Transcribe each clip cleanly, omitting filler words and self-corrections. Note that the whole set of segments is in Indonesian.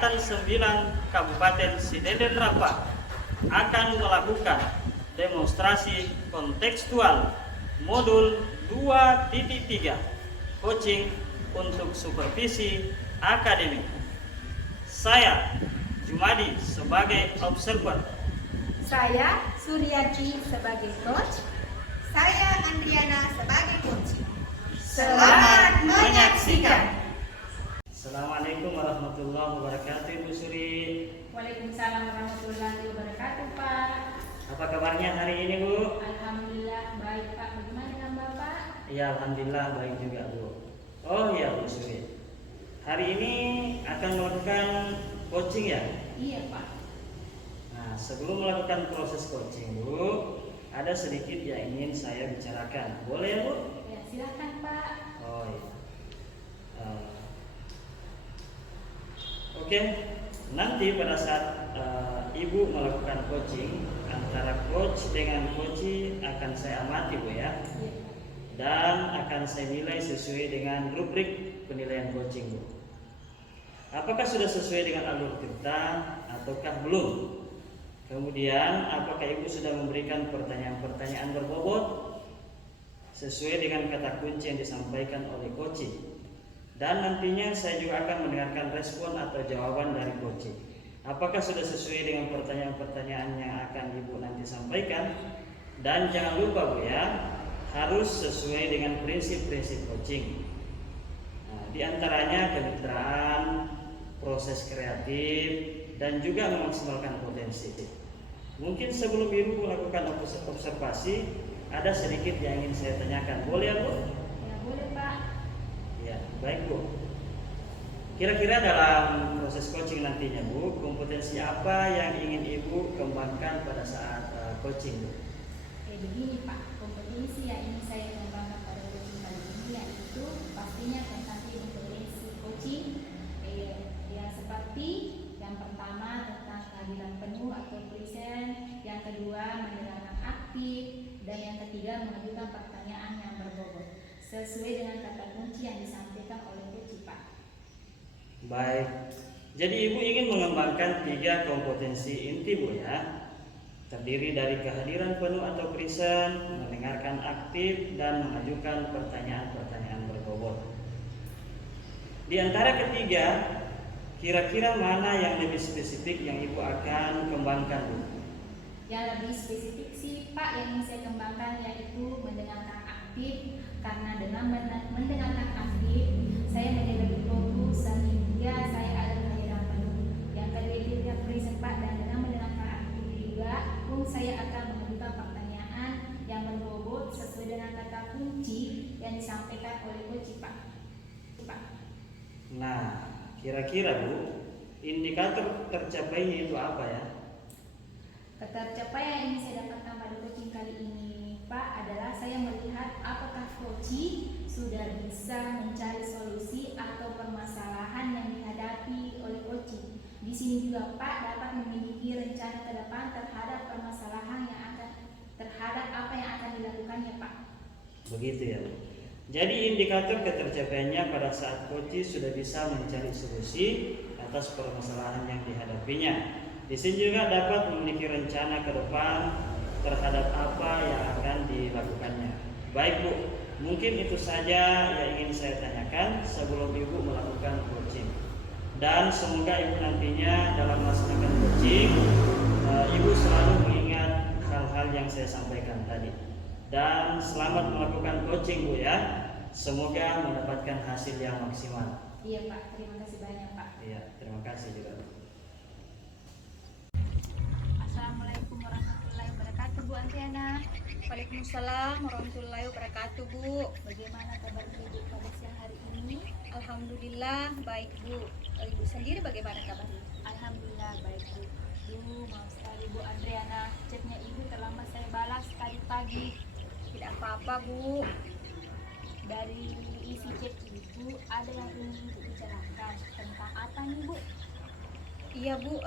Angkatan 9 Kabupaten Sidenden Rapa akan melakukan demonstrasi kontekstual modul 2.3 coaching untuk supervisi akademik. Saya Jumadi sebagai observer. Saya Suryati sebagai coach. Saya Andriana sebagai coach. Selamat menyaksikan. Assalamualaikum warahmatullahi wabarakatuh, Ibu Suri. Waalaikumsalam warahmatullahi wabarakatuh, Pak. Apa kabarnya hari ini, Bu? Alhamdulillah baik, Pak. Bagaimana dengan Bapak? Ya, alhamdulillah baik juga, Bu. Oh iya, Bu Suri. Hari ini akan melakukan coaching ya? Iya, Pak. Nah, sebelum melakukan proses coaching, Bu, ada sedikit yang ingin saya bicarakan. Boleh ya, Bu? Ya, silakan, Pak. Oh iya. Oke, nanti pada saat Ibu melakukan coaching, antara coach dengan coachee akan saya amati, Bu ya. Iya, Pak. Dan akan saya nilai sesuai dengan rubrik penilaian coaching, Bu. Apakah sudah sesuai dengan alur kita ataukah belum? Kemudian apakah Ibu sudah memberikan pertanyaan-pertanyaan berbobot sesuai dengan kata kunci yang disampaikan oleh coaching? Dan nantinya saya juga akan mendengarkan respon atau jawaban dari coaching. Apakah sudah sesuai dengan pertanyaan-pertanyaan yang akan Ibu nanti sampaikan? Dan jangan lupa, Bu ya, harus sesuai dengan prinsip-prinsip coaching. Nah, di antaranya kemitraan, proses kreatif, dan juga memaksimalkan potensi. Mungkin sebelum Ibu melakukan observasi, ada sedikit yang ingin saya tanyakan. Boleh ya, Bu? Ya, boleh, Pak. Ya, baik, Bu. Kira-kira dalam proses coaching nantinya, Bu, kompetensi apa yang ingin Ibu kembangkan pada saat coaching, Bu? Begini, Pak. Kompetensi yang ingin saya kembangkan pada coaching kali ini yaitu pastinya tentang kompetensi coaching yang seperti yang pertama tentang kehadiran penuh atau present, yang kedua mendengarkan aktif, dan yang ketiga mengajukan pertanyaan yang berbobot sesuai dengan kata kunci yang disampaikan oleh coach, Pak. Baik. Jadi Ibu ingin mengembangkan 3 kompetensi inti, Bu ya. Terdiri dari kehadiran penuh atau present, mendengarkan aktif, dan mengajukan pertanyaan-pertanyaan berbobot. Di antara ketiga, kira-kira mana yang lebih spesifik yang Ibu akan kembangkan, Bu? Yang lebih spesifik sih, Pak, yang ingin saya kembangkan yaitu mendengarkan aktif, karena dengan mendengarkan aktif saya menjadi lebih fokus sehingga saya ada kehadiran penuh. Yang kedua itu present, Pak, dan dengan mendengarkan aktif juga pun saya akan mengajukan pertanyaan yang berbobot sesuai dengan kata kunci yang disampaikan oleh coach, Pak. Nah, kira-kira, Bu, indikator tercapainya itu apa ya? Tercapaian yang ingin saya dapatkan pada coaching kali ini, Pak, adalah saya melihat apakah coaching sudah bisa mencari solusi atau permasalahan yang dihadapi oleh coaching. Di sini juga, Pak, dapat memiliki rencana ke depan terhadap permasalahan yang terhadap apa yang akan dilakukannya, Pak. Begitu ya, Bu. Jadi indikator ketercapaiannya pada saat coaching sudah bisa mencari solusi atas permasalahan yang dihadapinya. Di sini juga dapat memiliki rencana ke depan terhadap apa yang akan dilakukannya. Baik, Bu, mungkin itu saja yang ingin saya tanyakan sebelum Ibu melakukan coaching. Dan semoga Ibu nantinya dalam melaksanakan coaching, Ibu selalu mengingat hal-hal yang saya sampaikan tadi. Dan selamat melakukan coaching, Bu ya. Semoga mendapatkan hasil yang maksimal. Iya, Pak, terima kasih banyak, Pak. Iya, terima kasih juga. Assalamualaikum warahmatullahi wabarakatuh, Bu Andriana. Waalaikumsalam warahmatullahi wabarakatuh, Bu. Bagaimana kabar Ibu pada siang hari ini? Alhamdulillah baik, Bu. Ibu sendiri bagaimana kabarnya? Alhamdulillah baik, Bu. Maaf sekali, Bu Andriana, chatnya Ibu terlambat saya balas tadi pagi. Tidak apa-apa, Bu. Dari isi chat Ibu ada yang ingin Ibu bicarakan tentang apa nih, Bu? Iya, Bu,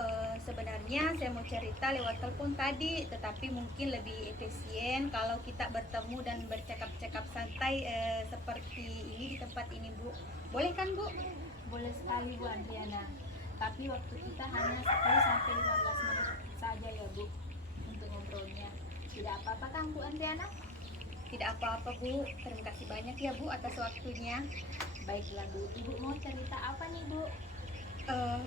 sebenarnya saya mau cerita lewat telepon tadi, tetapi mungkin lebih efisien kalau kita bertemu dan bercakap-cakap santai seperti ini di tempat ini, Bu. Boleh kan, Bu? Boleh sekali, Bu Andriana. Tapi waktu kita hanya 10 sampai 15 menit saja ya Bu untuk ngobrolnya. Tidak apa-apa kan Bu Andriana? Tidak apa-apa Bu, terima kasih banyak ya Bu atas waktunya. Baiklah Bu, Ibu mau cerita apa nih Bu?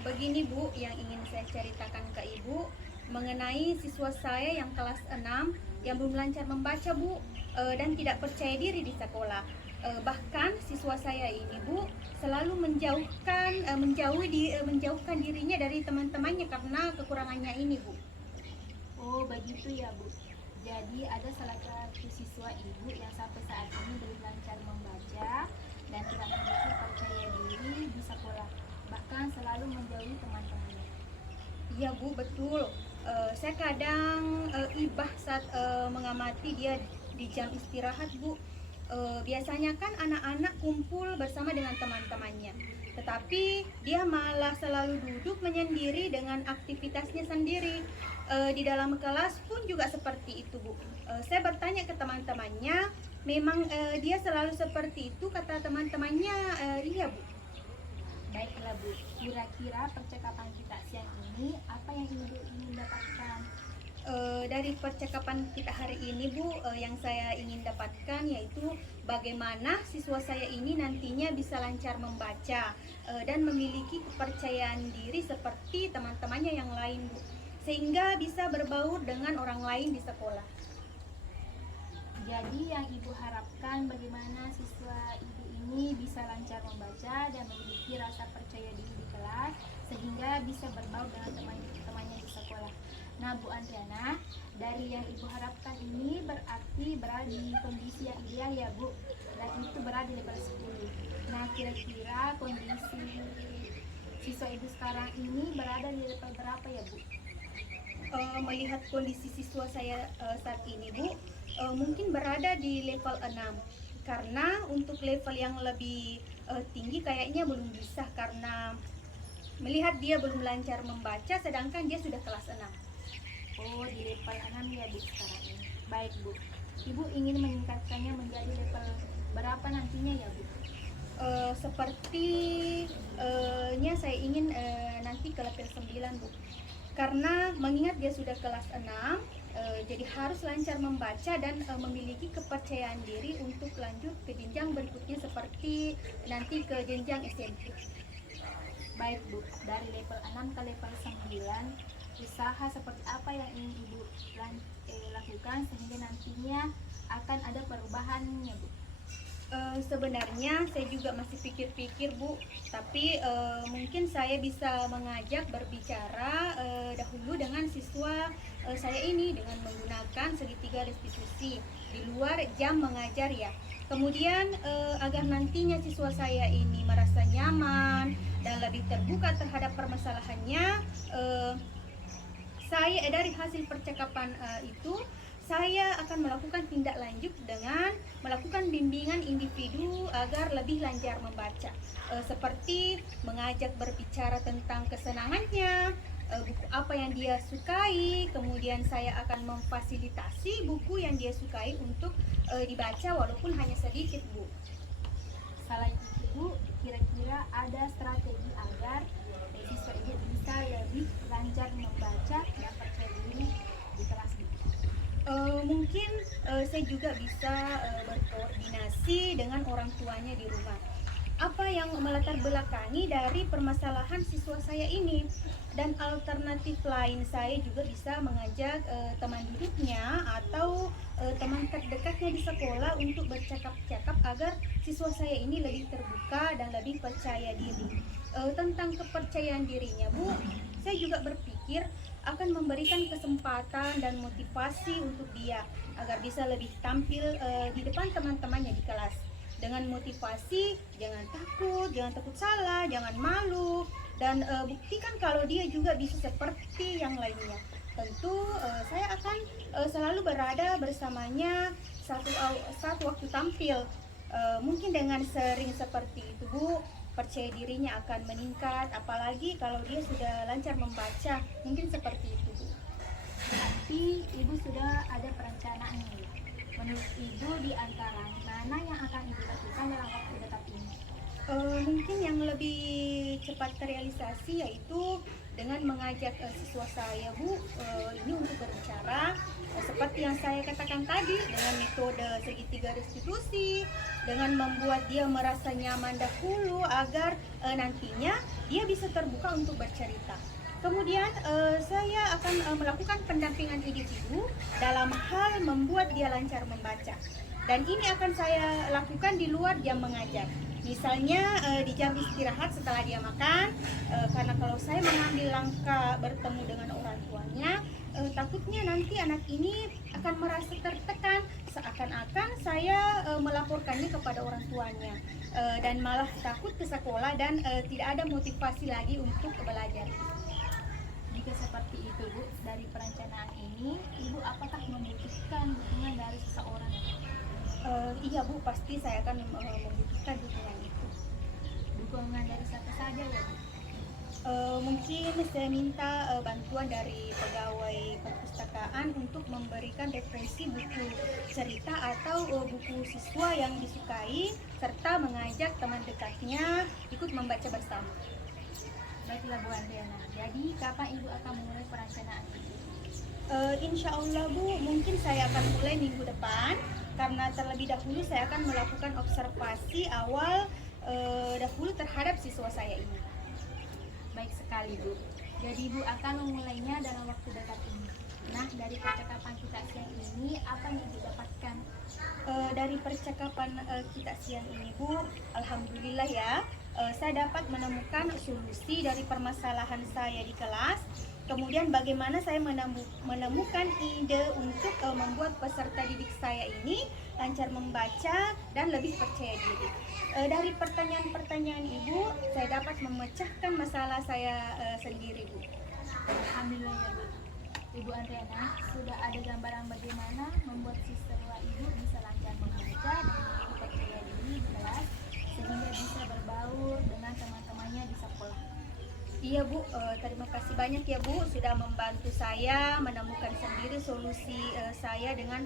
Begini Bu, yang ingin saya ceritakan ke Ibu mengenai siswa saya yang kelas 6 yang belum lancar membaca Bu, dan tidak percaya diri di sekolah. Bahkan siswa saya ini Bu selalu menjauhkan dirinya dari teman-temannya karena kekurangannya ini Bu. Oh begitu ya Bu. Jadi ada salah satu siswa Ibu yang sampai saat ini belum lancar membaca dan tidak memiliki percaya diri di sekolah, bahkan selalu menjauhi teman-temannya. Iya Bu, betul. Saya kadang ibah saat mengamati dia di jam istirahat Bu. Biasanya kan anak-anak kumpul bersama dengan teman-temannya, tetapi dia malah selalu duduk menyendiri dengan aktivitasnya sendiri. Di dalam kelas pun juga seperti itu Bu. Saya bertanya ke teman-temannya, memang dia selalu seperti itu, kata teman-temannya. Iya Bu. Baiklah Bu, kira-kira percakapan kita siang ini apa yang Ibu ingin dapatkan? Dari percakapan kita hari ini Bu, yang saya ingin dapatkan yaitu bagaimana siswa saya ini nantinya bisa lancar membaca dan memiliki kepercayaan diri seperti teman-temannya yang lain Bu, sehingga bisa berbaur dengan orang lain di sekolah. Jadi yang Ibu harapkan bagaimana siswa Ibu ini bisa lancar membaca dan memiliki rasa percaya diri di kelas sehingga bisa berbaur dengan teman-temannya di sekolah. Nah Bu Andriana, dari yang Ibu harapkan ini berarti berada di kondisi yang ideal ya Bu, dan itu berada di level 10. Nah kira-kira kondisi siswa Ibu sekarang ini berada di level berapa ya Bu? Melihat kondisi siswa saya saat ini Bu, mungkin berada di level 6, karena untuk level yang lebih tinggi kayaknya belum bisa karena melihat dia belum lancar membaca sedangkan dia sudah kelas 6. Oh di level 6 ya Bu sekarang ini. Baik Bu, Ibu ingin meningkatkannya menjadi level berapa nantinya ya Bu? Sepertinya saya ingin nanti ke level 9 Bu, karena mengingat dia sudah kelas 6, jadi harus lancar membaca dan memiliki kepercayaan diri untuk lanjut ke jenjang berikutnya seperti nanti ke jenjang SMP. Baik Bu, dari level 6 ke level 9, usaha seperti apa yang ingin Ibu lakukan sehingga nantinya akan ada perubahannya Bu? Sebenarnya saya juga masih pikir-pikir Bu, tapi mungkin saya bisa mengajak berbicara dahulu dengan siswa saya ini dengan menggunakan segitiga restitusi di luar jam mengajar ya. Kemudian agar nantinya siswa saya ini merasa nyaman dan lebih terbuka terhadap permasalahannya, saya dari hasil percakapan itu saya akan melakukan tindak lanjut dengan melakukan bimbingan individu agar lebih lancar membaca, seperti mengajak berbicara tentang kesenangannya, buku apa yang dia sukai, kemudian saya akan memfasilitasi buku yang dia sukai untuk dibaca walaupun hanya sedikit Bu. Selain itu Bu, kira-kira ada strategi agar siswa Ibu bisa lebih lancar membaca dan percaya diri di kelas Bu? Mungkin saya juga bisa berkoordinasi dengan orang tuanya di rumah. Apa yang melatar belakangi dari permasalahan siswa saya ini, dan alternatif lain saya juga bisa mengajak teman duduknya atau teman terdekatnya di sekolah untuk bercakap-cakap agar siswa saya ini lebih terbuka dan lebih percaya diri. Tentang kepercayaan dirinya Bu, saya juga berpikir akan memberikan kesempatan dan motivasi untuk dia agar bisa lebih tampil di depan teman-temannya di kelas. Dengan motivasi, jangan takut salah, jangan malu, dan buktikan kalau dia juga bisa seperti yang lainnya. Tentu saya akan selalu berada bersamanya saat waktu tampil. Mungkin dengan sering seperti itu Bu, percaya dirinya akan meningkat, apalagi kalau dia sudah lancar membaca. Mungkin seperti itu Bu. Berarti Ibu sudah ada perencanaan nih. Menurut Ibu di antara mana yang akan Ibu lakukan dalam waktu dekat ini? Mungkin yang lebih cepat terrealisasi yaitu dengan mengajak siswa saya, Bu, ini untuk berbicara seperti yang saya katakan tadi, dengan metode segitiga restitusi, dengan membuat dia merasa nyaman dahulu agar nantinya dia bisa terbuka untuk bercerita. Kemudian saya akan melakukan pendampingan individu dalam hal membuat dia lancar membaca. Dan ini akan saya lakukan di luar jam mengajar. Misalnya di jam istirahat setelah dia makan, karena kalau saya mengambil langkah bertemu dengan orang tuanya, takutnya nanti anak ini akan merasa tertekan, seakan-akan saya melaporkannya kepada orang tuanya, dan malah takut ke sekolah dan tidak ada motivasi lagi untuk belajar. Jika seperti itu, Bu, dari perencanaan ini, Ibu apakah membutuhkan dukungan dari seseorang? Iya, Bu, pasti saya akan membutuhkan dukungan itu. Dukungan dari siapa saja, ya, Bu? Mungkin saya minta bantuan dari pegawai perpustakaan untuk memberikan referensi buku cerita atau buku siswa yang disukai, serta mengajak teman dekatnya ikut membaca bersama. Baiklah, Bu Andriana. Jadi, kapan Ibu akan memulai perencanaan ini? Insya Allah, Bu, mungkin saya akan mulai minggu depan, karena terlebih dahulu saya akan melakukan observasi awal dahulu terhadap siswa saya ini. Baik sekali, Bu. Jadi, Ibu akan memulainya dalam waktu dekat ini. Nah, dari percakapan kita siang ini, apa yang Ibu dapatkan? Dari percakapan kita siang ini, Bu, alhamdulillah ya, saya dapat menemukan solusi dari permasalahan saya di kelas. Kemudian bagaimana saya menemukan ide untuk membuat peserta didik saya ini lancar membaca dan lebih percaya diri. Dari pertanyaan-pertanyaan Ibu, saya dapat memecahkan masalah saya sendiri, Bu. Alhamdulillah, ya, Bu. Ibu Andriana, sudah ada gambaran bagaimana membuat siswa Ibu bisa lancar membaca dan lebih percaya diri di kelas, sehingga bisa berbaur dengan teman-temannya di sekolah. Iya, Bu, terima kasih banyak ya, Bu, sudah membantu saya menemukan sendiri solusi saya dengan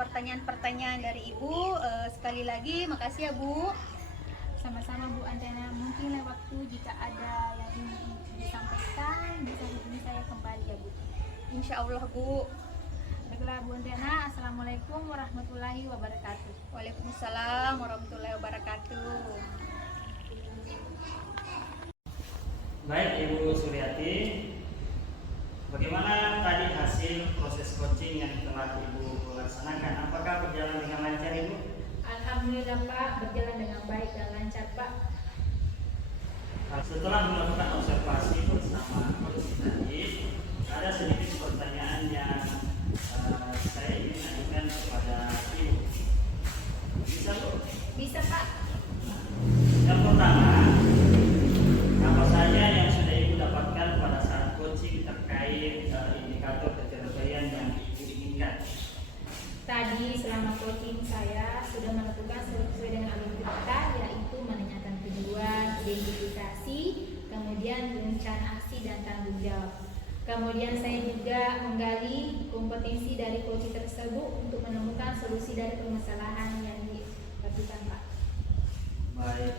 pertanyaan-pertanyaan dari Ibu. Sekali lagi makasih ya, Bu. Sama-sama, Bu Andriana. Mungkin lain waktu jika ada yang ingin disampaikan, bisa hubungi saya kembali, ya, Bu. Insya Allah, Bu. Baiklah, Bu Andriana. Assalamualaikum warahmatullahi wabarakatuh. Waalaikumsalam warahmatullahi wabarakatuh. Baik, Ibu Suryati, bagaimana tadi hasil proses coaching yang telah Ibu laksanakan? Apakah berjalan dengan lancar, Ibu? Alhamdulillah, Pak, berjalan dengan baik dan lancar, Pak. Setelah melakukan observasi bersama coach tadi, ada sedikit pertanyaan yang saya ingin ajukan kepada Ibu. Bisa, Bu? Bisa, Pak. Yang pertama, apa saja yang sudah Ibu dapatkan pada saat coaching terkait indikator kecerdasan yang Ibu inginkan? Tadi selama coaching saya sudah menentukan sesuai dengan alur kita, yaitu menanyakan tujuan, identifikasi, kemudian rencana aksi dan tanggung jawab. Kemudian saya juga menggali kompetensi dari coaching tersebut untuk menemukan solusi dari permasalahan yang dilakukan, Pak. Baik,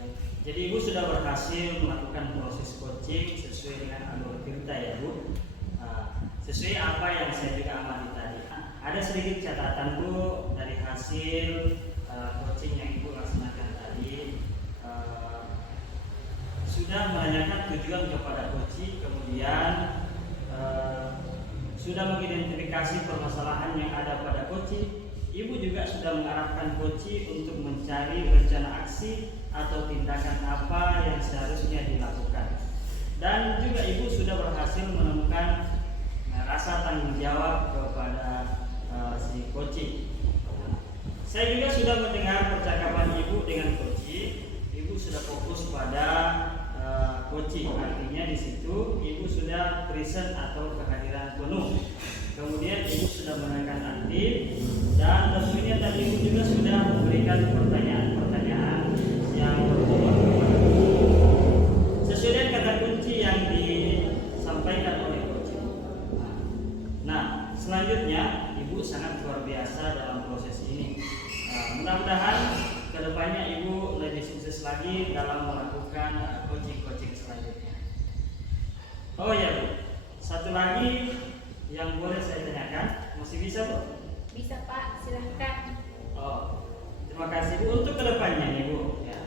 jadi Ibu sudah berhasil melakukan proses coaching sesuai dengan alur kita ya, Bu. Sesuai apa yang saya juga amati tadi. Ada sedikit catatan, Bu, dari hasil coaching yang Ibu laksanakan tadi. Sudah menanyakan tujuan kepada coaching, kemudian sudah mengidentifikasi permasalahan yang ada pada coaching. Ibu juga sudah mengarahkan coaching untuk mencari rencana aksi atau tindakan apa yang seharusnya dilakukan. Dan juga Ibu sudah berhasil menemukan rasa tanggung jawab kepada si coaching. Saya juga sudah mendengar percakapan Ibu dengan coaching. Ibu sudah fokus pada coaching, artinya di situ Ibu sudah present atau kehadiran penuh. Kemudian Ibu sudah menekan aktif, dan tentunya tadi Ibu juga sudah memberikan pertanyaan-pertanyaan yang berbobot kepada Ibu sesuai dengan kata kunci yang disampaikan oleh coaching. Nah, selanjutnya Ibu sangat luar biasa dalam proses ini. Mudah-mudahan kedepannya Ibu lebih sukses lagi dalam melakukan coaching-coaching selanjutnya. Oh ya Bu, satu lagi yang boleh saya tanyakan, masih bisa Bu? Bisa Pak, silahkan. Oh, terima kasih Bu. Untuk kedepannya nih Bu, ya,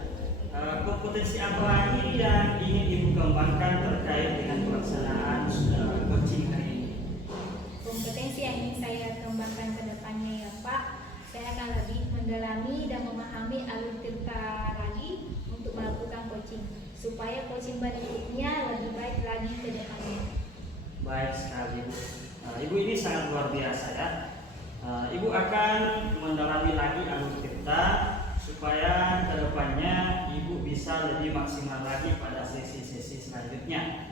kompetensi apa lagi yang ingin Ibu kembangkan terkait dengan pelaksanaan coaching hari ini? Kompetensi yang ingin saya kembangkan ke depannya ya Pak, saya akan lebih mendalami dan memahami alur tirta lagi untuk melakukan coaching, supaya coaching berikutnya lebih baik lagi ke depannya. Baik sekali Bu. Ibu ini sangat luar biasa ya. Ibu akan mendalami lagi alur tirta supaya kedepannya Ibu bisa lebih maksimal lagi pada sesi-sesi selanjutnya.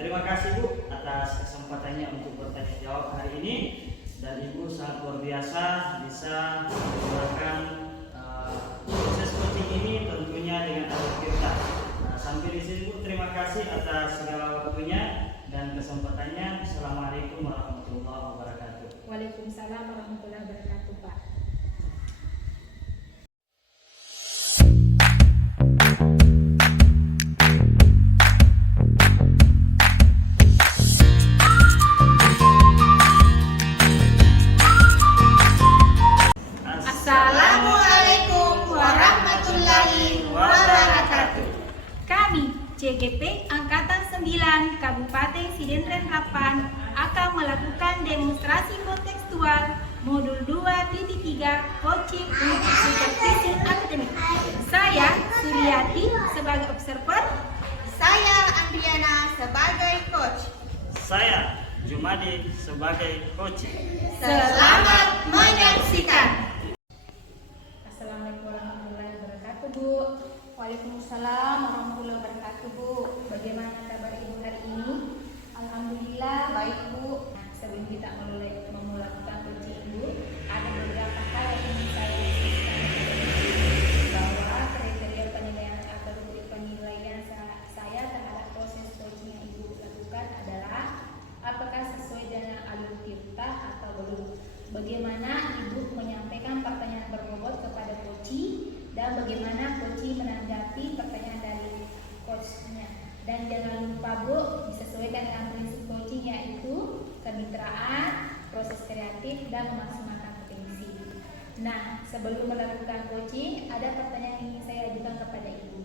Terima kasih Bu atas kesempatannya untuk bertanya jawab hari ini, dan Ibu sangat luar biasa bisa menggunakan proses coaching ini tentunya dengan alur tirta. Sampai di sini Bu, terima kasih atas segala waktunya dan kesempatannya. Assalamualaikum warahmatullahi wabarakatuh. Waalaikumsalam warahmatullahi wabarakatuh Pak. Assalamualaikum warahmatullahi wabarakatuh. Kami, CGP Angkatan 9 Kabupaten Sidendren Harapan akan melakukan demonstrasi kontekstual modul 2.3 coaching untuk supervisi akademik. Saya Suryati sebagai observer. Saya Andriana sebagai coach. Saya Jumadi sebagai coach. Selamat menyaksikan. Assalamualaikum warahmatullahi wabarakatuh Bu. Waalaikumsalam warahmatullahi wabarakatuh Bu. Bagaimana kabar Ibu hari ini? Alhamdulillah baik Bu. Nah, sebelum kita memulakan coaching Ibu, ada beberapa hal yang ingin saya diskusikan bahwa kriteria penilaian atau rubrik penilaian saya terhadap proses coaching yang Ibu lakukan adalah apakah sesuai dengan alur tirta atau belum. Bagaimana Ibu menyampaikan pertanyaan berbobot kepada coach dan bagaimana coach menanggapi pertanyaan dari coachnya. Dan jangan lupa Bu, disesuaikan dengan prinsip coaching yaitu kemitraan, proses kreatif, dan memaksimalkan potensi. Nah, sebelum melakukan coaching, ada pertanyaan yang ingin saya ajukan kepada Ibu.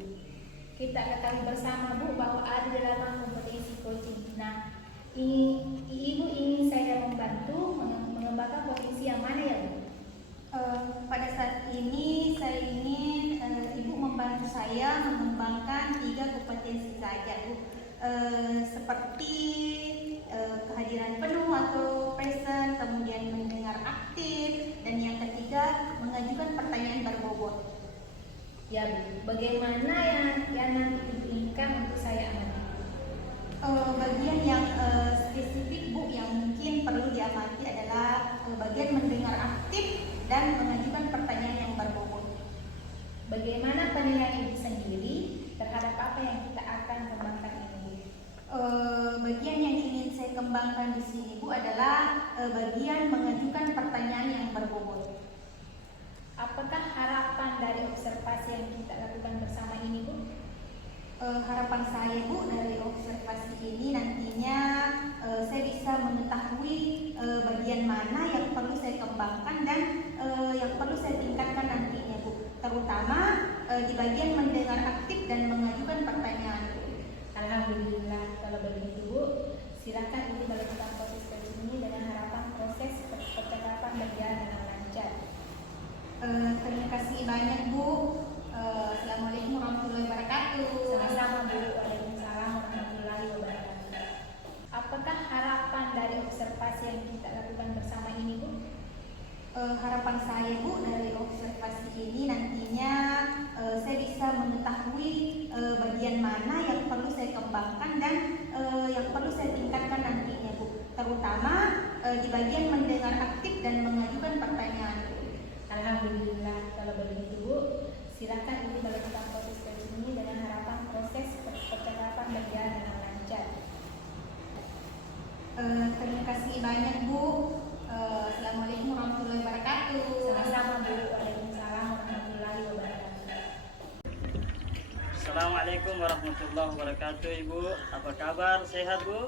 Kita ketahui bersama Bu bahwa ada 8 kompetensi coaching. Nah, Ibu ingin saya membantu mengembangkan potensi yang mana ya Bu? Pada saat ini saya ingin Ibu membantu saya mengembangkan 3 kompetensi saja Bu, seperti kehadiran penuh atau present, kemudian mendengar aktif, dan yang ketiga mengajukan pertanyaan berbobot. Ya Bu, bagaimana yang nanti Ibu inginkan untuk saya amati? Bagian yang spesifik Bu yang mungkin perlu diamati adalah bagian mendengar aktif dan mengajukan pertanyaan yang berbobot. Bagaimana penilaian Ibu sendiri terhadap apa yang kita akan kembangkan ini? Bagian yang ingin saya kembangkan di sini Bu adalah bagian mengajukan pertanyaan yang berbobot. Apakah harapan dari observasi yang kita lakukan bersama ini Bu? Harapan saya Bu dari observasi ini nantinya saya bisa mengetahui bagian mana yang perlu saya kembangkan dan yang perlu saya tingkatkan nantinya Bu, terutama di bagian mendengar aktif dan mengajukan pertanyaan. Alhamdulillah, kalau begitu Bu, silakan Ibu melakukan proses coaching ini dengan harapan proses percakapan berjalan dengan lancar. Terima kasih banyak Bu. Assalamualaikum warahmatullahi wabarakatuh. Sama-sama Bu. Waalaikumsalam warahmatullahi wabarakatuh. Apakah harapan dari observasi yang kita lakukan bersama ini Bu? Harapan saya Bu dari observasi ini nantinya saya bisa mengetahui bagian mana yang perlu saya kembangkan dan yang perlu saya tingkatkan nantinya Bu, terutama di bagian mendengar aktif dan mengajukan pertanyaan. Alhamdulillah, kalau begitu Bu, silakan Ibu melakukan proses coaching ini dengan harapan proses percakapan berjalan dengan lancar. Terima kasih banyak Bu. Assalamualaikum warahmatullahi wabarakatuh. Sama-sama Bu. Waalaikumsalam. Assalamualaikum warahmatullahi wabarakatuh. Ibu, apa kabar? Sehat, Bu?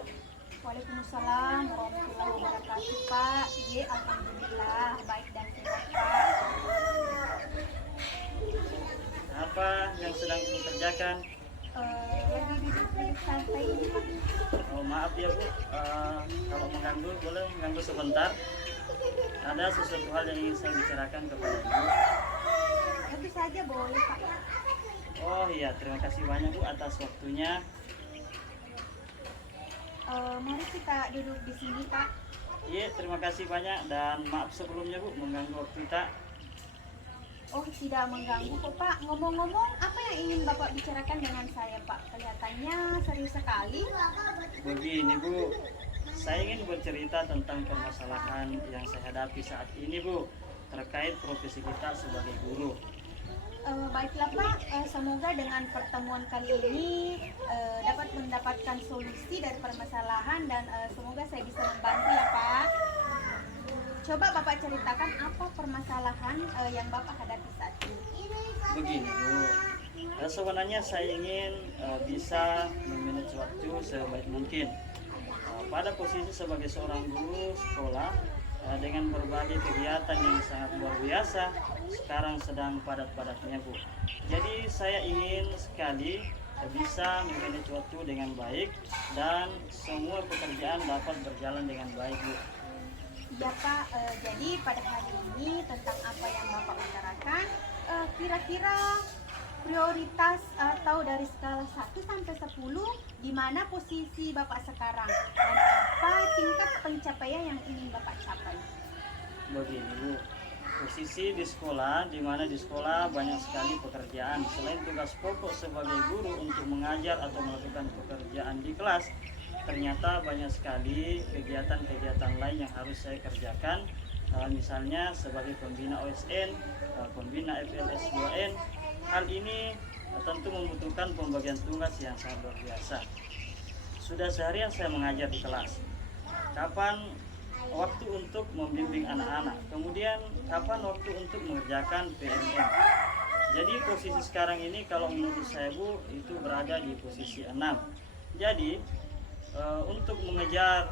Waalaikumsalam warahmatullahi wabarakatuh, Pak. Iya, alhamdulillah baik dan sehat, Pak. Apa yang sedang Ibu kerjakan? Lagi duduk santai ini, Pak. Oh, maaf ya, Bu. Kalau mengganggu, boleh mengganggu sebentar. Ada sesuatu hal yang ingin saya bicarakan kepada Ibu. Tentu saja boleh, Pak. Oh iya, terima kasih banyak, Bu, atas waktunya. Mari kita duduk di sini, Pak. Iya, terima kasih banyak dan maaf sebelumnya, Bu, mengganggu waktu kita. Oh, tidak mengganggu kok, Pak. Ngomong-ngomong, apa yang ingin Bapak bicarakan dengan saya, Pak? Kelihatannya serius sekali. Begini, Bu, saya ingin bercerita tentang permasalahan yang saya hadapi saat ini, Bu, terkait profesi kita sebagai guru. Baiklah, Pak. Semoga dengan pertemuan kali ini dapat mendapatkan solusi dari permasalahan dan semoga saya bisa membantu ya, Pak. Coba Bapak ceritakan apa permasalahan yang Bapak hadapi saat ini. Begini, Bu, sebenarnya saya ingin bisa memanage waktu sebaik mungkin. Pada posisi sebagai seorang guru sekolah, dengan berbagai kegiatan yang sangat luar biasa, sekarang sedang padat-padatnya, Bu. Jadi saya ingin sekali bisa memanage waktu dengan baik dan semua pekerjaan dapat berjalan dengan baik, Bu. Ya, Pak. Jadi pada hari ini tentang apa yang Bapak utarakan, kira-kira prioritas atau dari skala 1 sampai 10, di mana posisi Bapak sekarang dan apa tingkat pencapaian yang ingin Bapak capai? Begini, Bu, posisi di sekolah, di mana di sekolah banyak sekali pekerjaan. Selain tugas pokok sebagai guru untuk mengajar atau melakukan pekerjaan di kelas, ternyata banyak sekali kegiatan-kegiatan lain yang harus saya kerjakan. Misalnya sebagai pembina OSN, pembina FLS 2N. Hal ini tentu membutuhkan pembagian tugas yang sangat luar biasa. Sudah seharian saya mengajar di kelas. Kapan waktu untuk membimbing anak-anak? Kemudian kapan waktu untuk mengerjakan PMM? Jadi posisi sekarang ini kalau menurut saya, Bu, itu berada di posisi 6. Jadi untuk mengejar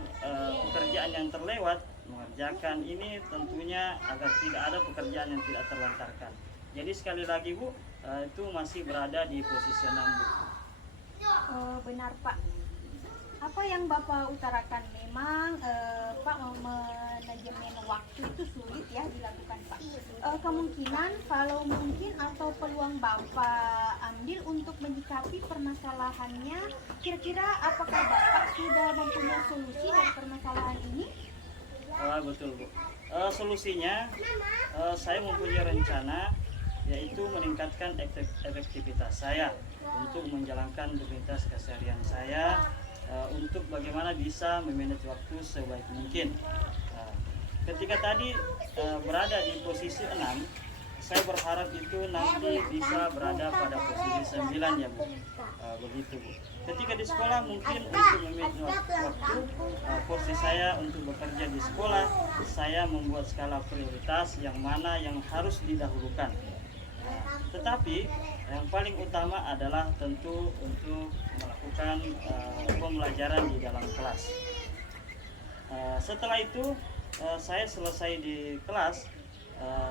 pekerjaan yang terlewat, mengerjakan ini tentunya agar tidak ada pekerjaan yang tidak terlantarkan. Jadi sekali lagi, Bu, itu masih berada di posisi 6, Bu. Benar, Pak. Apa yang Bapak utarakan memang Pak, manajemen waktu itu sulit ya dilakukan, Pak. Kemungkinan kalau mungkin atau peluang Bapak ambil untuk menyikapi permasalahannya, kira-kira apakah Bapak sudah mempunyai solusi dari permasalahan ini? Betul, Bu. Solusinya saya mempunyai rencana, yaitu meningkatkan efektivitas saya untuk menjalankan rutinitas keseharian saya, untuk bagaimana bisa memanage waktu sebaik mungkin. Ketika tadi berada di posisi 6, saya berharap itu nanti bisa berada pada posisi 9 ya, Bu. Begitu, Bu. Ketika di sekolah mungkin untuk memanage waktu, porsi saya untuk bekerja di sekolah, saya membuat skala prioritas yang mana yang harus didahulukan. Tetapi yang paling utama adalah tentu untuk melakukan pembelajaran di dalam kelas. Setelah itu saya selesai di kelas,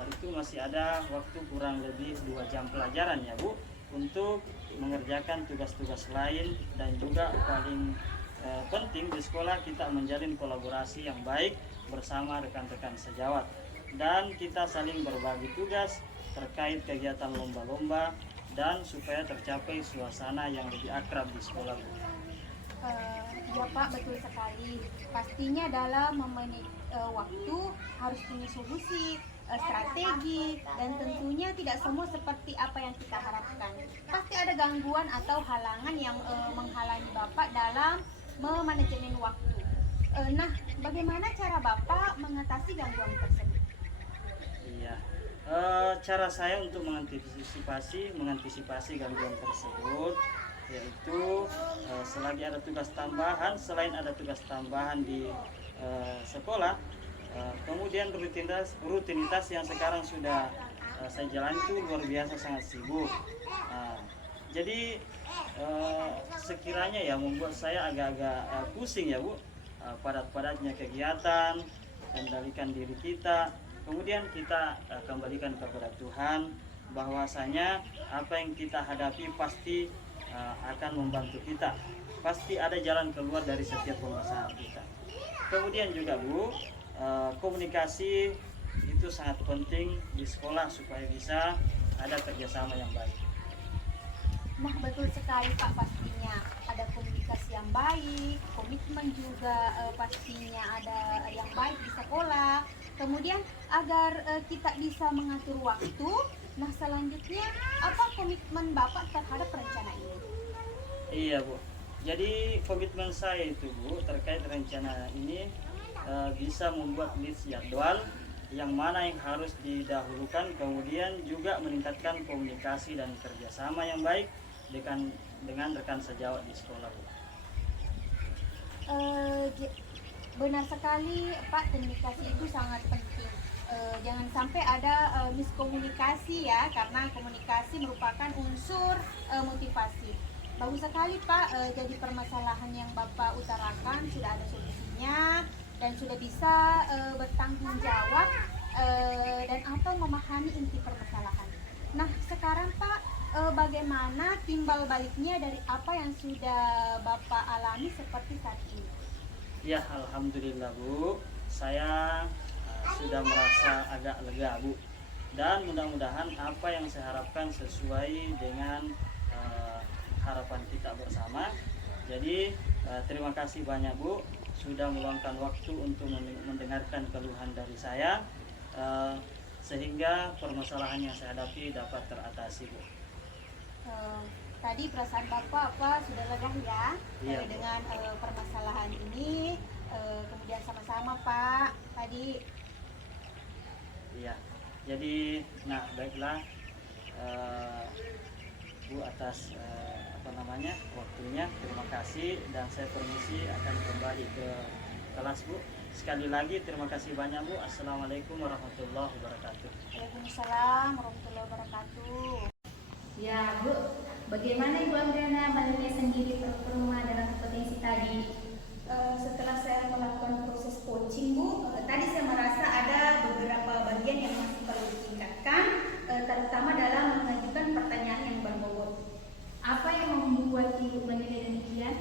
itu masih ada waktu kurang lebih 2 jam pelajaran ya, Bu, untuk mengerjakan tugas-tugas lain. Dan juga paling penting di sekolah kita menjalin kolaborasi yang baik bersama rekan-rekan sejawat, dan kita saling berbagi tugas terkait kegiatan lomba-lomba dan supaya tercapai suasana yang lebih akrab di sekolah. Ya, Pak, betul sekali. Pastinya dalam memanage waktu harus punya solusi, strategi, dan tentunya tidak semua seperti apa yang kita harapkan. Pasti ada gangguan atau halangan yang menghalangi Bapak dalam memanajemen waktu. Nah, bagaimana cara Bapak mengatasi gangguan tersebut? Iya, cara saya untuk mengantisipasi gangguan tersebut, yaitu selagi ada tugas tambahan, selain ada tugas tambahan di sekolah, kemudian rutinitas yang sekarang sudah saya jalani itu luar biasa sangat sibuk. Jadi sekiranya ya membuat saya agak-agak pusing ya Bu, padat-padatnya kegiatan, kendalikan diri kita, kemudian kita kembalikan kepada Tuhan, bahwasanya apa yang kita hadapi pasti akan membantu kita, pasti ada jalan keluar dari setiap permasalahan kita. Kemudian juga Bu, komunikasi itu sangat penting di sekolah supaya bisa ada kerjasama yang baik. Nah, betul sekali Pak, pastinya ada komunikasi yang baik, komitmen juga pastinya ada yang baik di sekolah. Kemudian agar kita bisa mengatur waktu. Nah, selanjutnya apa komitmen Bapak terhadap rencana ini? Iya Bu, jadi komitmen saya itu Bu terkait rencana ini bisa membuat list jadwal yang mana yang harus didahulukan, kemudian juga meningkatkan komunikasi dan kerjasama yang baik dengan rekan sejawat di sekolah Bu. Benar sekali Pak, komunikasi itu sangat penting. Jangan sampai ada miskomunikasi ya, karena komunikasi merupakan unsur motivasi. Bagus sekali Pak, jadi permasalahan yang Bapak utarakan sudah ada solusinya dan sudah bisa bertanggung jawab dan atau memahami inti permasalahan. Nah, sekarang Pak, bagaimana timbal baliknya dari apa yang sudah Bapak alami seperti saat ini? Ya, alhamdulillah Bu, saya sudah merasa agak lega Bu, dan mudah-mudahan apa yang saya harapkan sesuai dengan harapan kita bersama. Jadi terima kasih banyak Bu sudah meluangkan waktu untuk mendengarkan keluhan dari saya, sehingga permasalahan yang saya hadapi dapat teratasi Bu. Tadi perasaan Bapak sudah lega ya, Iya, dengan permasalahan ini. Kemudian sama-sama Pak tadi. Iya, jadi baiklah Bu atas waktunya, terima kasih, dan saya permisi akan kembali ke kelas Bu. Sekali lagi terima kasih banyak Bu. Assalamualaikum warahmatullahi wabarakatuh. Waalaikumsalam warahmatullahi wabarakatuh. Ya Bu, bagaimana Ibu Andriana menilai sendiri performa dalam kompetensi tadi? Setelah saya melakukan proses coaching Bu, tadi saya merasa ada beberapa bagian yang masih perlu ditingkatkan, terutama dalam mengajukan pertanyaan yang berbobot. Apa yang membuat Ibu menilai demikian?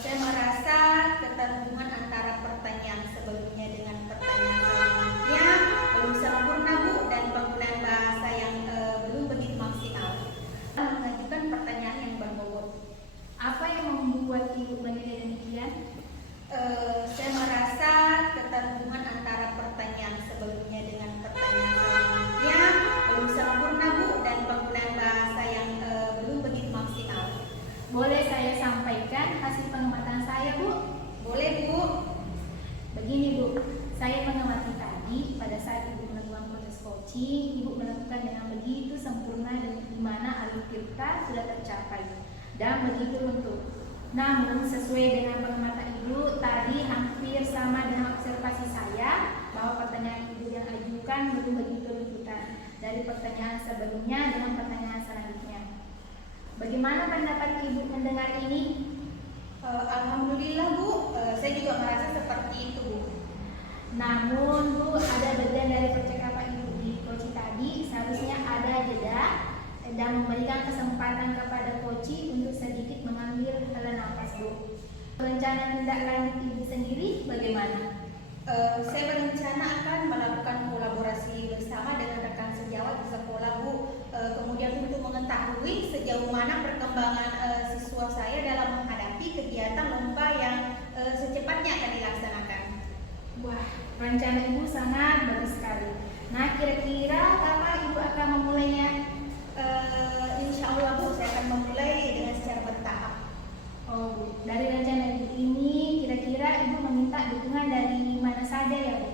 Saya merasa keterhubungan antara pertanyaan sebelumnya dengan pertanyaan selanjutnya belum sempurna Bu, dan penggunaan bahasa yang belum begitu maksimal. Mengajukan pertanyaan yang berbobot. Apa yang membuat Ibu menilai demikian? Saya merasa keterhubungan antara pertanyaan sebelumnya dengan pertanyaan selanjutnya belum sempurna Bu, dan penggunaan bahasa yang belum begitu maksimal. Boleh saya sampaikan hasil pengamatan saya Bu? Boleh Bu. Begini Bu, saya mengamati tadi pada saat Ibu melakukan proses coaching, Ibu melakukan dengan begitu sempurna dan di mana alur kita sudah tercapai dan begitu runtuh. Namun sesuai dengan pengamatan Ibu tadi hampir sama dengan observasi saya bahwa pertanyaan Ibu yang ajukan belum begitu runtutan dari pertanyaan sebelumnya dengan pertanyaan selanjutnya. Bagaimana pendapat Ibu mendengar ini? Alhamdulillah Bu, saya juga merasa seperti itu Bu. Namun Bu, ada bagian dari percakapan Ibu di coaching tadi seharusnya ada jeda dan memberikan kesempatan kepada coaching untuk sedikit mengambil hela nafas Bu. Rencana tindak lanjut Ibu sendiri bagaimana? Saya berencana akan melakukan kolaborasi bersama dengan rekan sejawat di sekolah Bu. Kemudian untuk mengetahui sejauh mana perkembangan siswa saya dalam menghadapi kegiatan lomba yang secepatnya akan dilaksanakan. Wah, rencana Ibu sangat bagus sekali. Nah, kira-kira kapan Ibu akan memulainya? Insya Allah Bu, saya akan memulai dengan secara bertahap. Oh Bu, dari rencana Ibu ini kira-kira Ibu meminta dukungan dari mana saja ya Bu?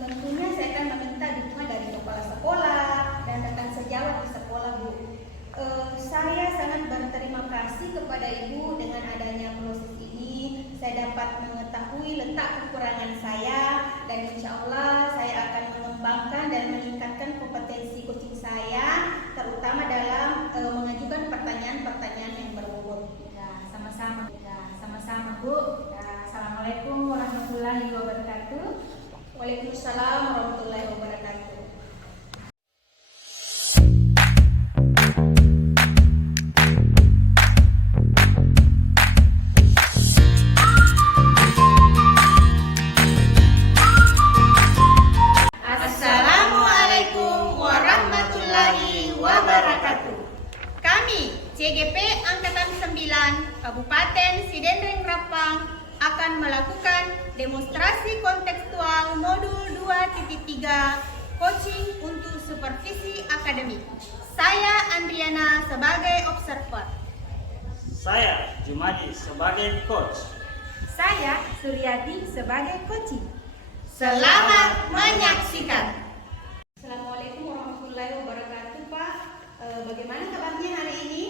Tentunya saya akan meminta dukungan dari kepala sekolah dan rekan sejawat di sekolah Bu. Saya sangat berterima kasih kepada Ibu. Dengan adanya proses ini saya dapat mengetahui letak kekurangan saya, dan insya Allah saya akan mengembangkan dan meningkatkan kompetensi coaching saya, terutama dalam Waalaikumsalam warahmatullahi wabarakatuh. Assalamualaikum warahmatullahi wabarakatuh. Kami CGP Angkatan 9 Kabupaten Sidendreng Rapang akan melakukan demonstrasi kontekstual modul 2.3 coaching untuk supervisi akademik. Saya Andriana sebagai observer. Saya Jumadi sebagai coach. Saya Suryadi sebagai coaching. Selamat menyaksikan. Assalamualaikum warahmatullahi wabarakatuh, Pak. Bagaimana kabarnya hari ini?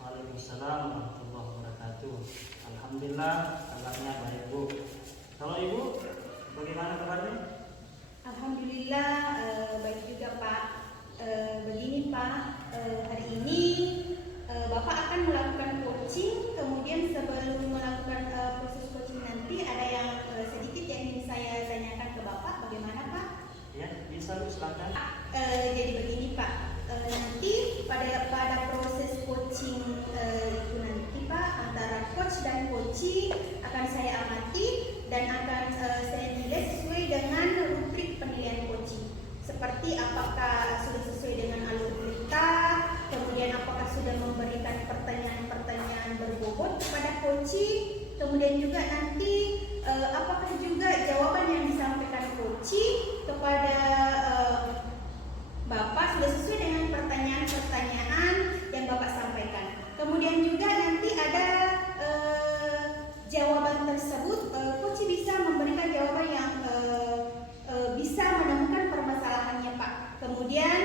Waalaikumsalam warahmatullahi wabarakatuh. Alhamdulillah, kabarnya baik Bu. Kalau Ibu, bagaimana kabarnya? Alhamdulillah baik juga, Pak. Begini Pak, hari ini Bapak akan melakukan coaching. Kemudian sebelum melakukan proses coaching nanti ada yang sedikit yang ingin saya tanyakan ke Bapak. Bagaimana Pak? Ya, bisa Bu, silakan. Jadi begini Pak, nanti pada proses coaching itu nanti Pak, antara coach dan coaching akan saya amati dan akan saya nilai sesuai dengan rubrik penilaian coaching. Seperti apakah sudah sesuai dengan alur berita, kemudian apakah sudah memberikan pertanyaan-pertanyaan berbobot kepada coaching, kemudian juga nanti apakah juga jawaban yang disampaikan coaching kepada Bapak sudah sesuai dengan pertanyaan-pertanyaan yang Bapak sampaikan. Kemudian juga nanti ada jawaban tersebut, coach bisa memberikan jawaban yang bisa menemukan permasalahannya Pak. Kemudian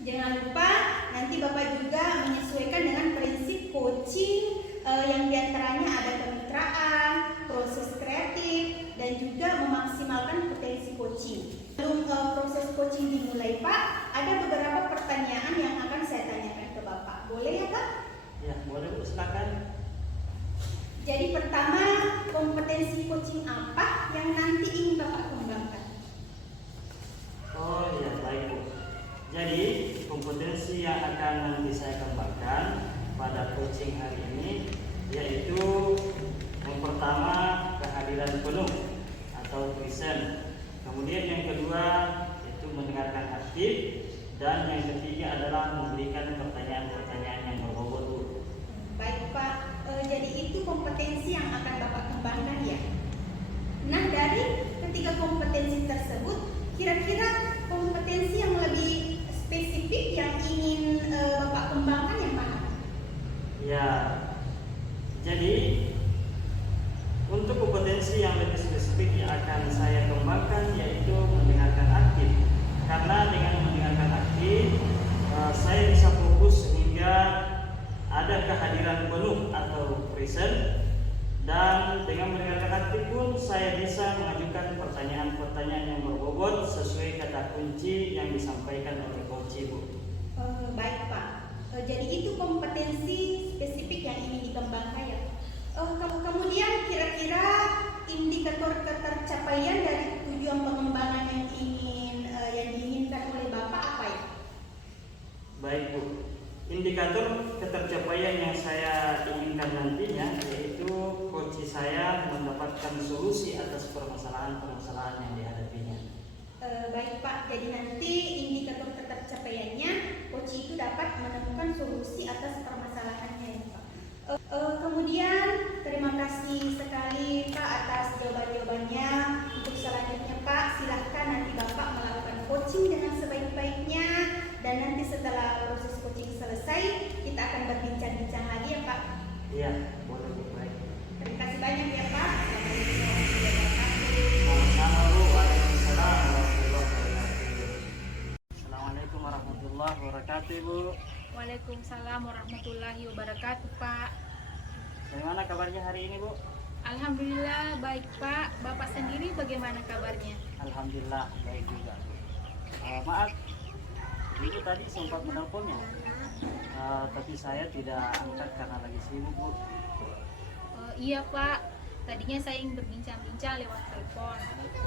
jangan lupa nanti Bapak juga menyesuaikan dengan prinsip coaching yang diantaranya ada kemitraan, proses kreatif, dan juga memaksimalkan potensi coaching. Sebelum proses coaching dimulai Pak, ada beberapa pertanyaan yang akan saya tanyakan ke Bapak. Boleh ya Pak? Ya, boleh Bu, silakan. Jadi pertama, kompetensi coaching apa yang nanti ingin Bapak kembangkan? Oh ya, baik Bu. Jadi, kompetensi yang akan nanti saya kembangkan pada coaching hari ini yaitu yang pertama, kehadiran penuh atau present. Kemudian yang kedua itu mendengarkan aktif, dan yang ketiga adalah memberikan pertanyaan-pertanyaan yang berbobot Bu. Baik Pak, jadi itu kompetensi yang akan Bapak kembangkan ya. Nah dari ketiga kompetensi tersebut, kira-kira kompetensi yang lebih spesifik yang ingin Bapak kembangkan yang mana? Ya, jadi untuk kompetensi yang lebih spesifik yang akan saya kembangkan yaitu mendengarkan aktif. Karena dengan mendengarkan aktif, saya bisa fokus sehingga ada kehadiran penuh atau present, dan dengan mendengarkan aktif pun saya bisa mengajukan pertanyaan-pertanyaan yang berbobot sesuai kata kunci yang disampaikan oleh coach Bu. Baik Pak, jadi itu kompetensi spesifik yang ingin dikembangkan ya. Kemudian kira-kira indikator ketercapaian dari tujuan pengembangan yang diinginkan oleh Bapak apa ya? Baik Bu, indikator ketercapaian yang saya inginkan nantinya yaitu coach saya mendapatkan solusi atas permasalahan-permasalahan yang dihadapinya. Baik Pak, jadi nanti indikator ketercapaiannya coach itu dapat menemukan solusi atas permasalahannya ya Pak. Kemudian terima kasih sekali Pak atas jawaban-jawabannya. Untuk selanjutnya Pak, silahkan nanti Bapak melakukan coaching dengan sebaik-baiknya, dan nanti setelah proses coaching selesai kita akan berbincang-bincang lagi ya Pak. Iya, boleh Bu, baik. Terima kasih banyak ya Pak. Assalamualaikum warahmatullahi wabarakatuh. Sama-sama Bu, waalaikumsalam warahmatullahi wabarakatuh. Assalamualaikum warahmatullahi wabarakatuh Bu. Waalaikumsalam warahmatullahi wabarakatuh Pak. Bagaimana kabarnya hari ini Bu? Alhamdulillah baik Pak. Bapak sendiri bagaimana kabarnya? Alhamdulillah baik juga Bu. Maaf, Ibu tadi sempat menelponnya, tapi saya tidak angkat karena lagi sibuk Bu. Iya Pak, Tadinya saya ingin berbincang-bincang lewat telepon,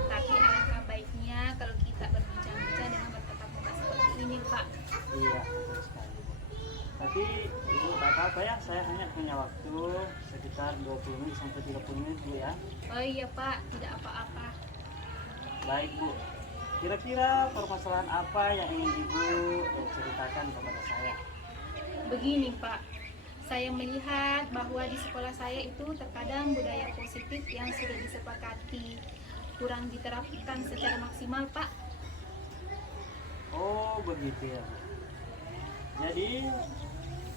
tapi alangkah baiknya kalau kita berbincang-bincang dengan bertatap muka seperti ini, Pak. Iya, betul sekali, Bu. Tapi Ibu tak apa-apa ya, saya hanya punya waktu sekitar 20 menit sampai 30 menit, Bu ya. Oh iya, Pak, tidak apa-apa. Baik, Bu. Kira-kira permasalahan apa yang ingin Ibu ceritakan kepada saya? Begini, Pak. Saya melihat bahwa di sekolah saya itu terkadang budaya positif yang sudah disepakati kurang diterapkan secara maksimal, Pak. Oh, begitu ya, Bu. Jadi,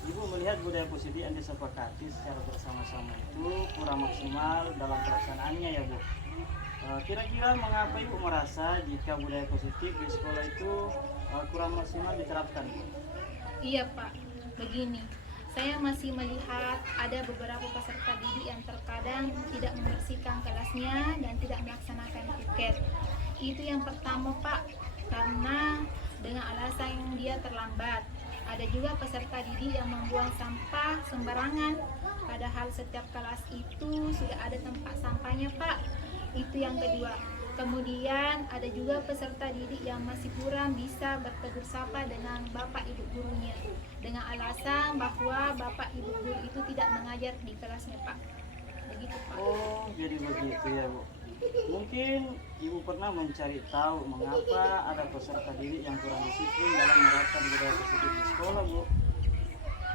Ibu melihat budaya positif yang disepakati secara bersama-sama itu kurang maksimal dalam pelaksanaannya ya, Bu. Kira-kira mengapa Ibu merasa jika budaya positif di sekolah itu kurang maksimal diterapkan, Bu? Iya, Pak. Begini, saya masih melihat ada beberapa peserta didik yang terkadang tidak membersihkan kelasnya dan tidak melaksanakan piket. Itu yang pertama, Pak, karena dengan alasan dia terlambat. Ada juga peserta didik yang membuang sampah sembarangan, padahal setiap kelas itu sudah ada tempat sampahnya, Pak. Itu yang kedua. Kemudian ada juga peserta didik yang masih kurang bisa bertegur sapa dengan bapak ibu gurunya dengan alasan bahwa bapak ibu guru itu tidak mengajar di kelasnya, Pak. Begitu, Pak. Oh, jadi begitu ya, Bu. Mungkin Ibu pernah mencari tahu mengapa ada peserta didik yang kurang disiplin dalam menerapkan budaya positif di sekolah, Bu?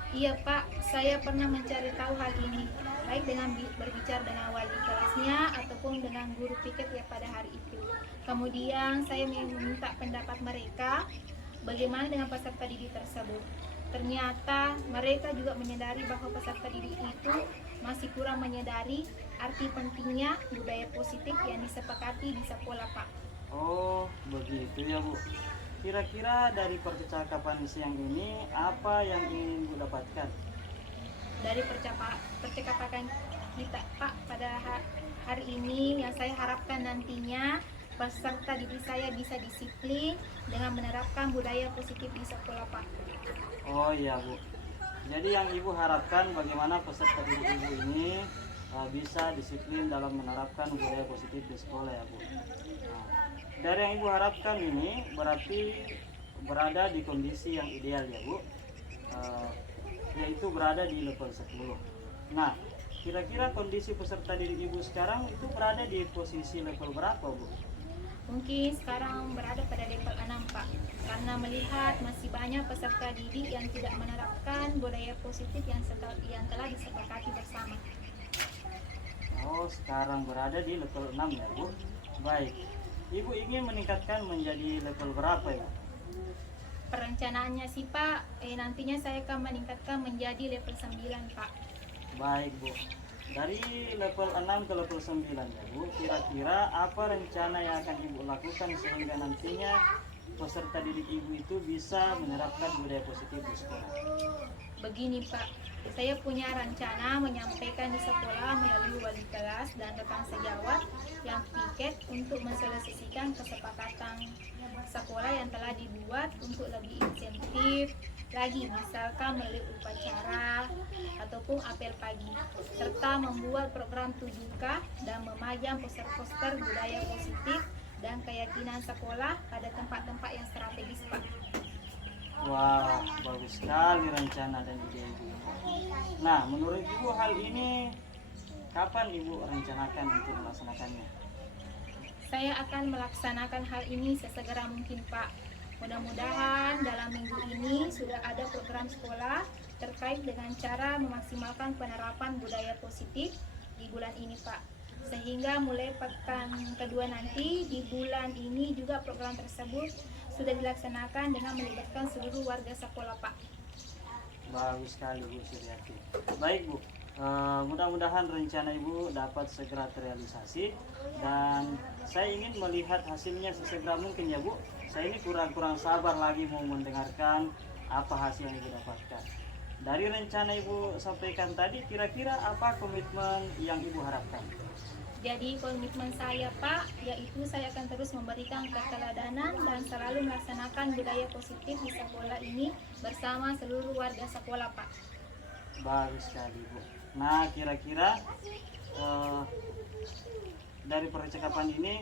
Iya, Pak, saya pernah mencari tahu hal ini, baik dengan berbicara dengan wali kelasnya ataupun dengan guru piket ya pada hari itu. Kemudian saya meminta pendapat mereka bagaimana dengan peserta didik tersebut. Ternyata mereka juga menyadari bahwa peserta didik itu masih kurang menyadari arti pentingnya budaya positif yang disepakati di sekolah, Pak. Oh, begitu ya, Bu. Kira-kira dari percakapan siang ini apa yang ingin Ibu dapatkan? Dari percakapan kita, Pak, pada hari ini yang saya harapkan nantinya peserta didik saya bisa disiplin dengan menerapkan budaya positif di sekolah, Pak. Oh iya, Bu. Jadi yang Ibu harapkan bagaimana peserta didik Ibu ini bisa disiplin dalam menerapkan budaya positif di sekolah ya, Bu. Nah, dari yang Ibu harapkan ini berarti berada di kondisi yang ideal ya, Bu. Yaitu berada di level 10. Nah, kira-kira kondisi peserta didik Ibu sekarang itu berada di posisi level berapa, Bu? Mungkin sekarang berada pada level 6, Pak, karena melihat masih banyak peserta didik yang tidak menerapkan budaya positif yang telah disepakati bersama. Oh, sekarang berada di level 6 ya, Bu. Baik. Ibu ingin meningkatkan menjadi level berapa ya? Perencanaannya sih, Pak, nantinya saya akan meningkatkan menjadi level 9, Pak. Baik, Bu. Dari level 6 ke level 9 ya, Bu. Kira-kira apa rencana yang akan Ibu lakukan sehingga nantinya peserta didik Ibu itu bisa menerapkan budaya positif di sekolah? Begini, Pak, saya punya rencana menyampaikan di sekolah melalui wali kelas dan rekan sejawat yang piket untuk mensosialisasikan kesepakatan sekolah yang telah dibuat untuk lebih insentif lagi, misalkan melalui upacara ataupun apel pagi, serta membuat program 7K dan memajang poster-poster budaya positif dan keyakinan sekolah pada tempat-tempat yang strategis, Pak. Wah, bagus sekali rencana dan ide Ibu. Nah, menurut Ibu hal ini kapan Ibu rencanakan untuk melaksanakannya? Saya akan melaksanakan hal ini sesegera mungkin, Pak. Mudah-mudahan dalam minggu ini sudah ada program sekolah terkait dengan cara memaksimalkan penerapan budaya positif di bulan ini, Pak. Sehingga mulai pekan kedua nanti di bulan ini juga program tersebut sudah dilaksanakan dengan melibatkan seluruh warga sekolah, Pak. Bagus sekali, Bu Suryati. Baik, Bu. Mudah-mudahan rencana Ibu dapat segera terrealisasi dan saya ingin melihat hasilnya sesegera mungkin ya, Bu. Saya ini kurang sabar lagi mau mendengarkan apa hasil yang Ibu dapatkan. Dari rencana Ibu sampaikan tadi, kira-kira apa komitmen yang Ibu harapkan? Jadi komitmen saya, Pak, yaitu saya akan terus memberikan keteladanan dan selalu melaksanakan budaya positif di sekolah ini bersama seluruh warga sekolah, Pak. Bagus sekali, Bu. Nah, kira-kira dari percakapan ini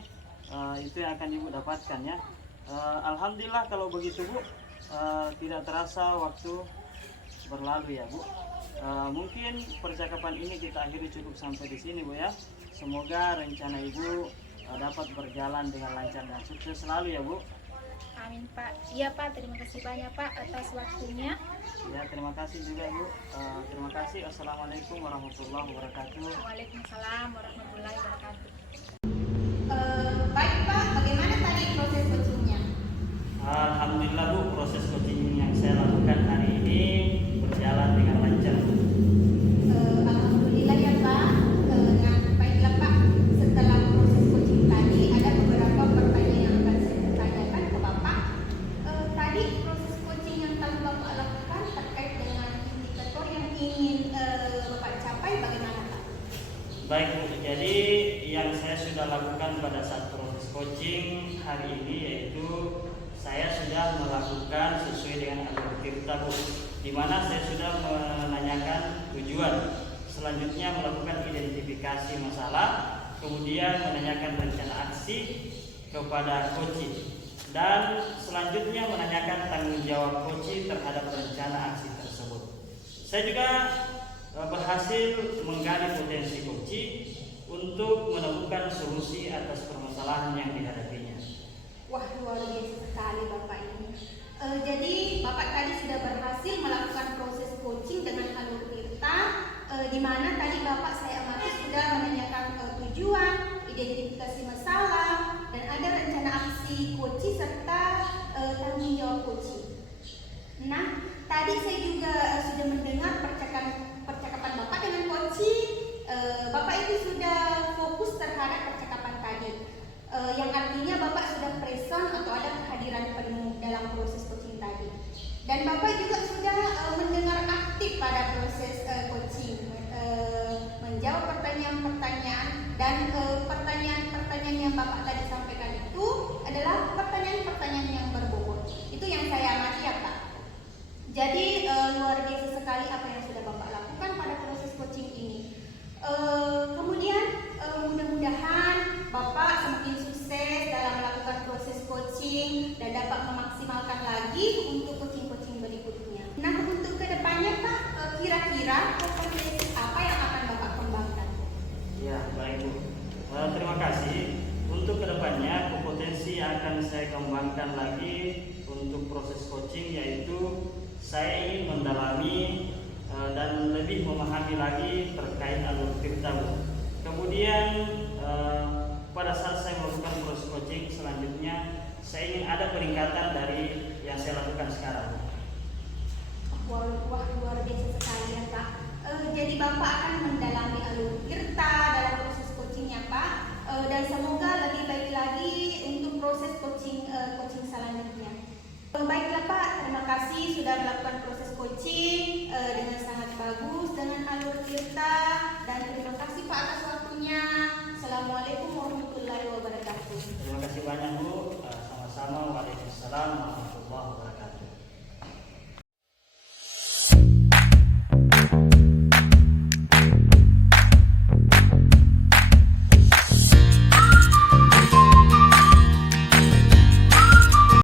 itu yang akan Ibu dapatkan ya. Alhamdulillah kalau begitu Bu, tidak terasa waktu berlalu ya Bu. Mungkin percakapan ini kita akhiri cukup sampai di sini Bu ya. Semoga rencana Ibu dapat berjalan dengan lancar dan sukses selalu ya Bu. Amin Pak. Iya Pak, terima kasih banyak Pak atas waktunya. Ya, terima kasih juga Bu. Terima kasih. Assalamualaikum warahmatullahi wabarakatuh. Waalaikumsalam warahmatullahi wabarakatuh. Baik Pak, bagaimana tadi proses coachingnya? Alhamdulillah Bu, proses coaching yang saya lakukan hari ini berjalan dengan lancar. Alhamdulillah ya Pak. Nah, baiklah Pak. Setelah proses coaching tadi, ada beberapa pertanyaan yang akan saya tanyakan ke Bapak. Tadi proses coaching yang telah Bapak lakukan terkait dengan indikator yang ingin Bapak capai bagaimana Pak? Baik Bu, jadi yang saya sudah lakukan pada saat proses coaching hari ini yaitu saya sudah melakukan sesuai dengan alur tirta Bu, di mana saya sudah menanyakan tujuan, selanjutnya melakukan identifikasi masalah, kemudian menanyakan rencana aksi kepada coach, dan selanjutnya menanyakan tanggung jawab coach terhadap rencana aksi tersebut. Saya juga berhasil menggali potensi coach untuk menemukan solusi atas permasalahan yang dihadapinya. Wah, luar biasa sekali Bapak ini. Jadi Bapak tadi sudah berhasil melakukan proses coaching dengan alur tirta, di mana tadi Bapak saya amati sudah menanyakan tujuan, identifikasi masalah, dan ada rencana aksi coaching serta tanggung jawab coaching. Nah, tadi saya juga sudah mendengar percakapan Bapak dengan coaching. Bapak itu sudah fokus terhadap percakapan tadi. Yang artinya Bapak sudah present atau ada kehadiran penuh dalam proses coaching tadi. Dan Bapak juga sudah mendengar aktif pada proses coaching, menjawab pertanyaan-pertanyaan, dan pertanyaan-pertanyaan yang Bapak tadi sampaikan itu adalah pertanyaan-pertanyaan yang berbobot. Itu yang saya amati ya Pak. Jadi luar biasa sekali apa yang sudah Bapak lakukan pada proses coaching ini. Kemudian mudah-mudahan Bapak semakin sukses dalam melakukan proses coaching dan dapat memaksimalkan lagi untuk coaching-coaching berikutnya. Nah, untuk kedepannya Pak, kira-kira kompetensi apa yang akan Bapak kembangkan? Ya, baik Bu. Terima kasih. Untuk kedepannya kompetensi yang akan saya kembangkan lagi untuk proses coaching yaitu saya ingin mendalami dan lebih memahami lagi terkait alur tirta Bu. Kemudian pada saat saya melakukan proses coaching selanjutnya saya ingin ada peningkatan dari yang saya lakukan sekarang. Wah, luar biasa sekali ya Pak. Jadi Bapak akan mendalami alur tirta dalam proses coachingnya Pak, dan semoga lebih baik lagi untuk proses coaching selanjutnya. Baiklah Pak, terima kasih sudah melakukan proses coaching.